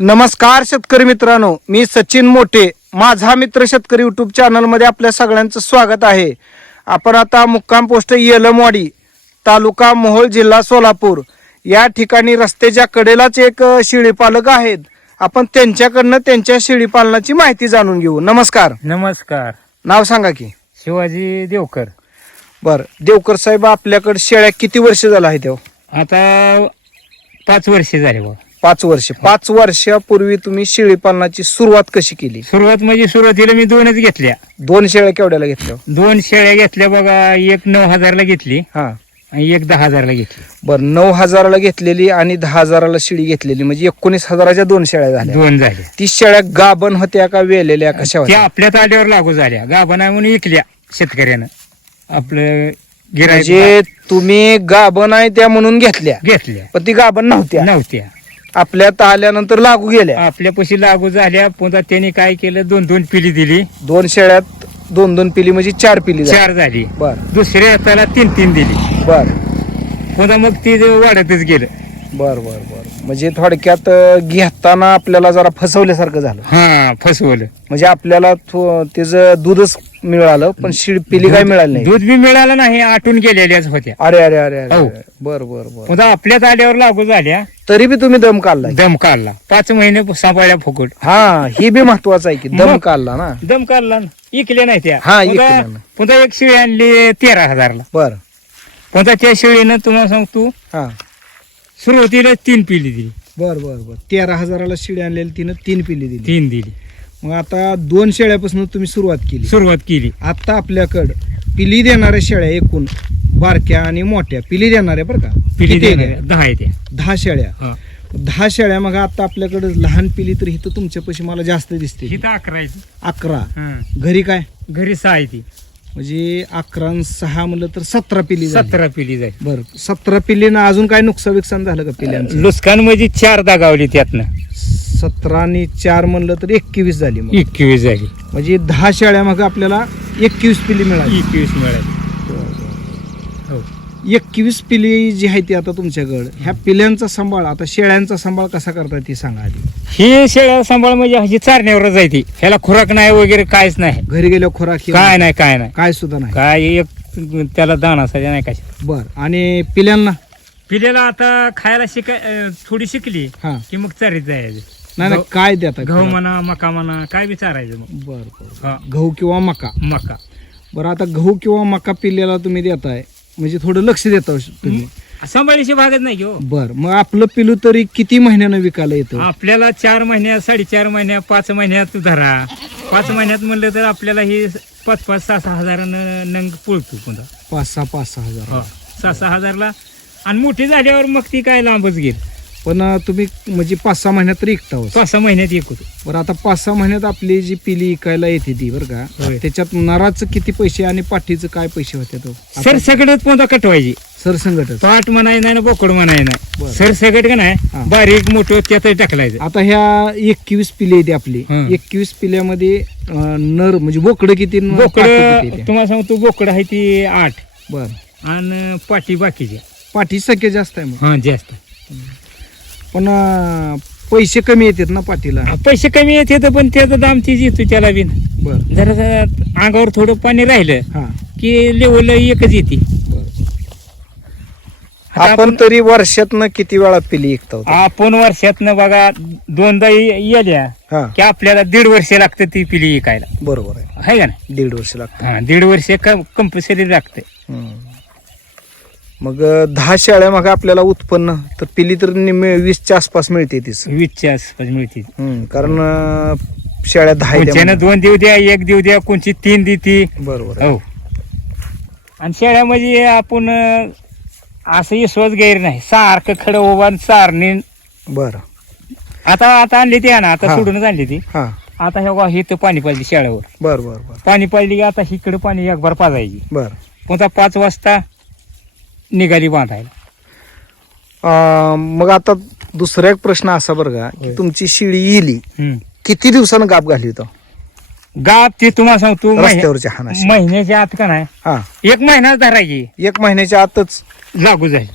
नमस्कार शेतकरी मित्रांनो मी सचिन मोठे. माझा मित्र शेतकरी युट्यूब चॅनलमध्ये आपल्या सगळ्यांचं स्वागत आहे. आपण आता मुक्काम पोस्ट येलमवाडी तालुका मोहोळ जिल्हा सोलापूर. या ठिकाणी रस्त्याच्या कडेलाच एक शेळीपालक आहेत. आपण त्यांच्याकडनं त्यांच्या शेळीपालनाची माहिती जाणून घेऊ. नमस्कार. नमस्कार. नाव सांगा की. शिवाजी देवकर. बर देवकर साहेब आपल्याकडे शेळ्या किती वर्ष झाला आहे तेव्हा? आता पाच वर्षे झाले बा. पाच वर्ष. पाच वर्षापूर्वी तुम्ही शेळीपालनाची सुरुवात कशी केली? सुरुवात म्हणजे सुरुवातीला मी दोनच घेतल्या. दोन शेळ्या केवढ्याला घेतल्या? दोन शेळ्या घेतल्या बघा एक नऊ हजारला घेतली हा. आणि एक दहा हजारला घेतली. बर नऊ हजाराला घेतलेली आणि दहा हजाराला शिडी घेतलेली. म्हणजे एकोणीस हजाराच्या दोन शेळ्या झाल्या. दोन झाल्या. ती शेळ्या गाभण होत्या का वेलेल्या? कशा त्या होत्या? आपल्यात आल्यावर लागू झाल्या. गाभा म्हणून विकल्या शेतकऱ्यानं. आपलं गिरायक म्हणजे तुम्ही गाभण आहे त्या म्हणून घेतल्या. घेतल्या. पण ती गाभण नव्हत्या. नव्हत्या. आपल्यात आल्यानंतर लागू गेल्या. आपल्यापाशी लागू झाल्या पुन्हा त्यांनी काय केलं? दोन दोन पिली दिली. दोन शेळ्यात दोन दोन पिली म्हणजे चार पिली. चार झाली. बर. दुसऱ्या हाताला तीन तीन दिली. बर. पुन्हा मग ती वाढतच गेलं. बर बर बर. म्हणजे थोडक्यात अं, घेताना आपल्याला जरा फसवल्यासारखं झालं. हा फसवलं. म्हणजे आपल्याला थो- त्याचं दूधच मिळालं पण शिड पिली काय मिळाली नाही. दूध बी मिळालं नाही आटून गेलेल्याच होत्या. अरे अरे अरे अरे हो. अरे. बर बर बर. पुन्हा आपल्यात आल्यावर लागू झाल्या तरी बी तुम्ही दम काढलाय दम काढला. पाच महिने सांभाळल्या फुकट. हा ही बी महत्वाचं आहे की दम मग. काढला ना. दम काढला ना. इकले नाही त्या. हा. पुन्हा एक शिळी आणली तेरा हजारला. बर. पुन्हा त्या शिळीनं तुम्हाला सांगतो हा. सुरुवातीला तीन पिली दिली. बर बर बर. तेरा हजाराला शिडी आणलेली तिनं तीन पिली दिली. तीन दिली. मग आता दोन शेळ्यापासून तुम्ही सुरुवात केली. सुरुवात केली. आता आपल्याकडं पिली देणाऱ्या शेळ्या एकूण बारक्या आणि मोठ्या. पिली देणाऱ्या बरं का? पिली किती आहे देणाऱ्या? त्या? दहा त्या दहा शेळ्या. दहा शेळ्या मग आता आपल्याकडे लहान पिली तर इथं तुमच्यापाशी मला जास्त दिसते अकरा. अकरा. घरी काय? घरी सहा आहे ती. म्हणजे अकरा आणि सहा म्हणलं तर सतरा पिली झाली. सतरा पिली जाईल बर सतरा पिल्लीनं अजून काय नुकसान विकसान झालं का पिल्यांचं? लुस्कान म्हणजे चार दागावली त्यातनं. सतरा आणि चार म्हणलं तर एकवीस झाली मग. एकवीस झाली. म्हणजे दहा शेळ्या मग आपल्याला एकवीस पिली मिळाली. एकवीस मिळाली. हो. एकवीस पिली जी आहे ती आता तुमच्याकडं. ह्या पिल्यांचा सांभाळ आता शेळ्यांचा सांभाळ कसा करता ती सांगा आधी. ही शेळ्या सांभाळ म्हणजे चारण्यावरच आहे ती. ह्याला खुराक नाही वगैरे काहीच नाही. घरी गेल्यावर खोराक काय नाही काय नाही. काय सुद्धा नाही. काय एक त्याला दाणा असायचा नाही काय बर. आणि पिल्यांना? पिल्याला आता खायला शिकाय अं, थोडी शिकली हा. की मग चारीत जायचं. नाही नाही काय देता गहू म्हणा मका म्हणा काय बी चारायचं मग बर बर. हा. गहू किंवा मका? मका. बरं आता गहू किंवा मका पिल्ल्याला तुम्ही देताय. म्हणजे थोडं लक्ष देता तुम्ही. सांभाळीची भागत नाही घेऊ बर मग आपलं पिलू तरी किती महिन्यानं विकायला येतं? आपल्याला चार महिन्यात साडेचार महिन्यात पाच महिन्यात धरा. पाच महिन्यात म्हणलं तर आपल्याला ही पाच पाच सहा सहा हजारानं नंग पळतो पुन्हा. पाच सहा पाच सहा हजार हो सहा सहा हजारला. आणि मोठी झाल्यावर मग ती काय लांबच गेल. पण तुम्ही म्हणजे पाच सहा महिन्यात तरी विकता हो. पाच सहा महिन्यात एक होतो बरं आता पाच सहा महिन्यात आपली जी पिली इकायला येते ती बरं का होय. त्याच्यात नराचं किती पैसे आणि पाठीचं काय पैसे होते तो सर सगळ्यात पुन्हा कटवायची सरसंगट पाट म्हणाय नाही ना बोकड म्हणाय नाही. सर सगळं का नाही. बारीक मोठं त्यात टाकलायचं आता ह्या एकवीस पिले येते आपली हं. एकवीस पिल्यामध्ये अं, नर म्हणजे बोकडं किती न पाठी किती बोकड येते? तुम्हाला सांगतो बोकड आहे ती आठ बर आणि पाटी बाकीची पाठी संख्या जास्त आहे मग हा जास्त पण अं, पैसे कमी येतात ना पाठीला. पैसे कमी येते तर पण त्याचं दाम तीच येतो त्याला बी बर. जरा अंगावर थोडं पाणी राहिलं हा. की लेवल एकच येते. आता आपण तरी वर्षातनं किती वेळा पिली ऐकता होतो? आपण वर्षातनं बघा दोनदा ये- येल्या हा. की आपल्याला दीड वर्ष लागतं ती पिली विकायला. बरोबर आहे. का नाही? दीड वर्ष लागतं. हा दीड वर्ष कंपल्सरी लागते हम्म. मग दहा शेळ्या मग आपल्याला उत्पन्न तर पिली तर निम्मे वीसच्या आसपास मिळते तीच वीसच्या आसपास मिळते. हम्म, कारण अं, शेळ्या दहा आहेत कोणच्यानं त्यामुळे. दोन देऊ द्या एक देऊ द्या कोणची तीन देते. बरोबर. आहे. हो. आणि शेळ्या म्हणजे आपण अं, असं विश्वास गैर नाही. सारखं खडं उभा आणि सारणी. बरं. आता आता आणली ती ना आता. सोडूनच आणली ती. हा. आता हे बघा हे तर पाणी पाजली शेळ्यावर. बर बर बर. पाणी पाजली की आता इकडे पाणी एक बार पाजायची. बर. पुन्हा पाच वाजता निघाली बांधायला. अं, मग आता दुसरा एक प्रश्न असा बरं का की होय. तुमची शिळी येली हम्म. किती दिवसानं गाप घाली होतं? गाप ती तुम्हाला सांगतो महि- रस्त्यावरच्या हानाशी महिन्याच्या आत का नाही? हा. एक महिनाच धरायची. एक महिन्याच्या आतच लागू झाली.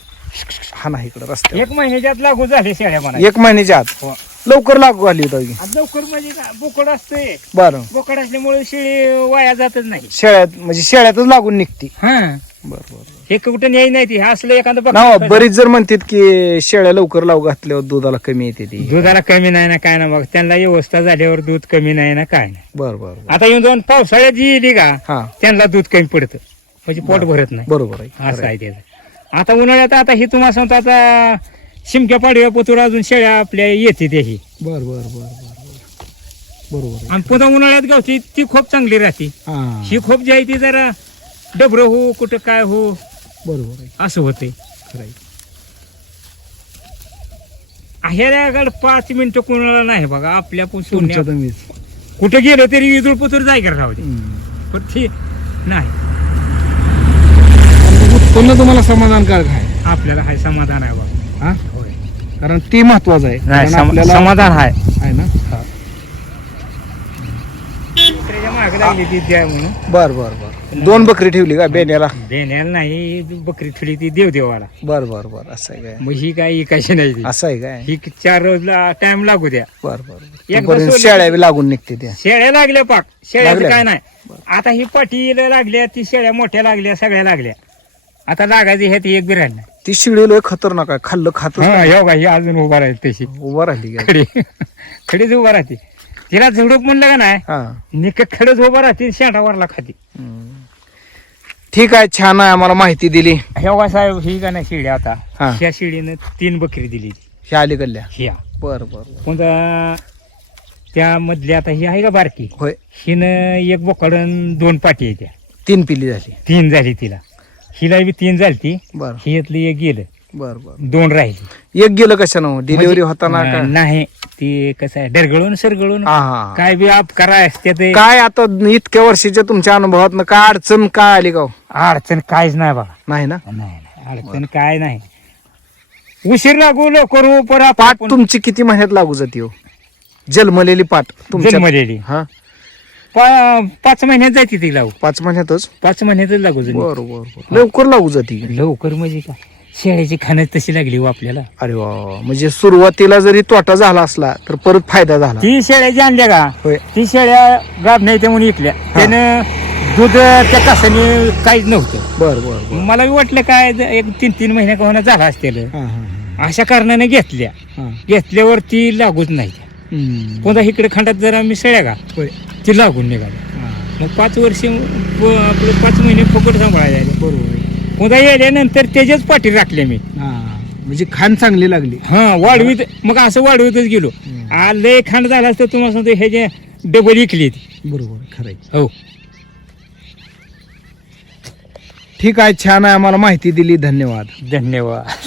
हा नाही इकडे रस्त्यावर. एक महिन्याच्या आत लागू झाले शेळ्या म्हणा एक महिन्याच्या आत. हो. लवकर लागू आली होती लवकर म्हणजे बोकड असते बरं. बोकड असल्यामुळे शेळी वाया जातच नाही. शेळ्यात म्हणजे शेळ्यातच लागून निघते. हा. बरं बरं हे कुठं न्याय नाही ती. असलं एखादं ना बरीच जर म्हणतात की शेळ्या लवकर लावू घातल्यावर दुधाला कमी येते ती. दुधाला कमी नाही ना काय ना बघ त्यांना व्यवस्था झाल्यावर दूध कमी नाही ना काय नाही. बरं बरं बरं. आता येऊन जाऊन पावसाळ्यात जी का हा. त्यांना दूध कमी पडतं. म्हणजे पोट भरत नाही. बरोबर आहे. असं आहे. त्याचं आता उन्हाळ्यात आता हे तुम्हाला सांगतो आता शिमक्या पाडव्या पोतूर अजून शेळ्या आपल्या येते ते ही बर बर बर बर. बरोबर आहे. आणि पुन्हा उन्हाळ्यात गावची ती खूप चांगली राहते. हा. ही खूप जी आहे ती जरा डबर हो कुठं काय हो? बरोबर आहे. असं होते खरं आहे. ह्याकडे पाच मिनिटं कोणाला नाही बघा आपल्या पण शून्य कुठं गेलो तरी विदुळ पुतूर जायकर राहू दे. हम्म. पण ती नाही. उत्पन्न तुम्हाला समाधानकारक आहे. आपल्याला हाय समाधान आहे बघा. हा? होय. कारण ते महत्वाचं आहे. समाधान आहे आहे ना? ती द्या म्हणून. बर बर बर. दोन बकरी ठेवली का बेण्याला? देण्याला नाही बकरी थोडी ती देव देवाला बर बर बर. असं आहे काय? मग ही काय इकायची नाही ती. असं आहे काय? ही चार रोजला टाइम लागू द्या. बर बर तोपर्यंत सोडली- शेळ्या बी लागून निघते त्या. शेळ्या लागल्या पाक. शेळ्याचं लागल्या? काय नाही. आता ही पाटीला लागल्या ती शेळ्या मोठ्या लागल्या सगळ्या लागल्या. आता लागायची ह्यात एक बी राहिली नाही. ती शिळी लय खतरनाक आहे. खाल्लं खात हा, हो ही अजून उभा राहते तशी. उभा राहिली काय खडी. खडीच उभा राहते. तिला झुडूप म्हणलं का नाही? हा. निक खडच उभा राहते शेंडा वरला खाती. ठीक आहे छान आहे आम्हाला माहिती दिली. हे बघा साहेब ही का नाही शिडी आता? हा. ह्या शिडीनं तीन बकरी दिली. ह्या अलीकडल्या? ह्या. बर बर बर. पुन्हा त्यामधली आता ही आहे का बारकी? होय. हिनं एक बोकडन दोन पाटी येत्या तीन पिली झाली. तीन झाली तिला. हिला बी तीन झाली ती बर हियातली एक गेलं. बर बर. दोन राहिली. एक गेलं कशानं? डिलिव्हरी होताना म्हणजे, का? अं, नाही ती कसं आहे डरगळून सरगळून हा हा काय बी आप करा असते ते. काय आता इतक्या वर्षाच्या तुमच्या अनुभवात काय अडचण काय आली का हो? अडचण काहीच नाही बघा नाही ना? नाही नाही अडचण काय नाही. उशीर लागू लवकर हो पर पाठ तुमची किती महिन्यात लागू जाते हो? जन्मलेली पाठ तुमच्या जन्मलेली. हा? पा- पाच महिन्यात जायची ती लागू पाच महिन्यातच? पाच महिन्यातच लागू जाईल बरोबर बरोबर. लवकर लागू जाते लवकर म्हणजे काय? शेळ्याची खाणं तशी लागली हो आपल्याला अरे वा वा. म्हणजे सुरुवातीला जरी तोटा झाला असला तर परत फायदा झाला ती शेळ्याची आणल्या का होय ती शेळ्या गाभ नाही ते म्हणून इकल्या त्यानं दूध त्या कासाने काहीच नव्हतं बर बर बर मला बी वाटलं काय ज- एक तीन तीन महिन्या का होणं झाला असतील हा, हा, अशा कारणाने घेतल्या हा. हा. घेतल्यावर ती लागूच नाही हम्म. पुन्हा इकडे खंडात जरा मी शेळ्या का होय. ती लागून निघाली हा. मग पाच वर्ष प- आपले पाच महिने फुकट सांभाळायला आले बरोबर. पुन्हा यायल्यानंतर त्याच्याच पाठी राखले मी. हा. म्हणजे खान चांगली लागली. हा वाढवीत मग असं वाढवतच गेलो. आ, लय खांड झाला असतं तुम्हाला सांगतो हे जे डबल इकली ती बरोबर खरंय. हो. ठीक आहे छान आहे आम्हाला माहिती दिली धन्यवाद. धन्यवाद.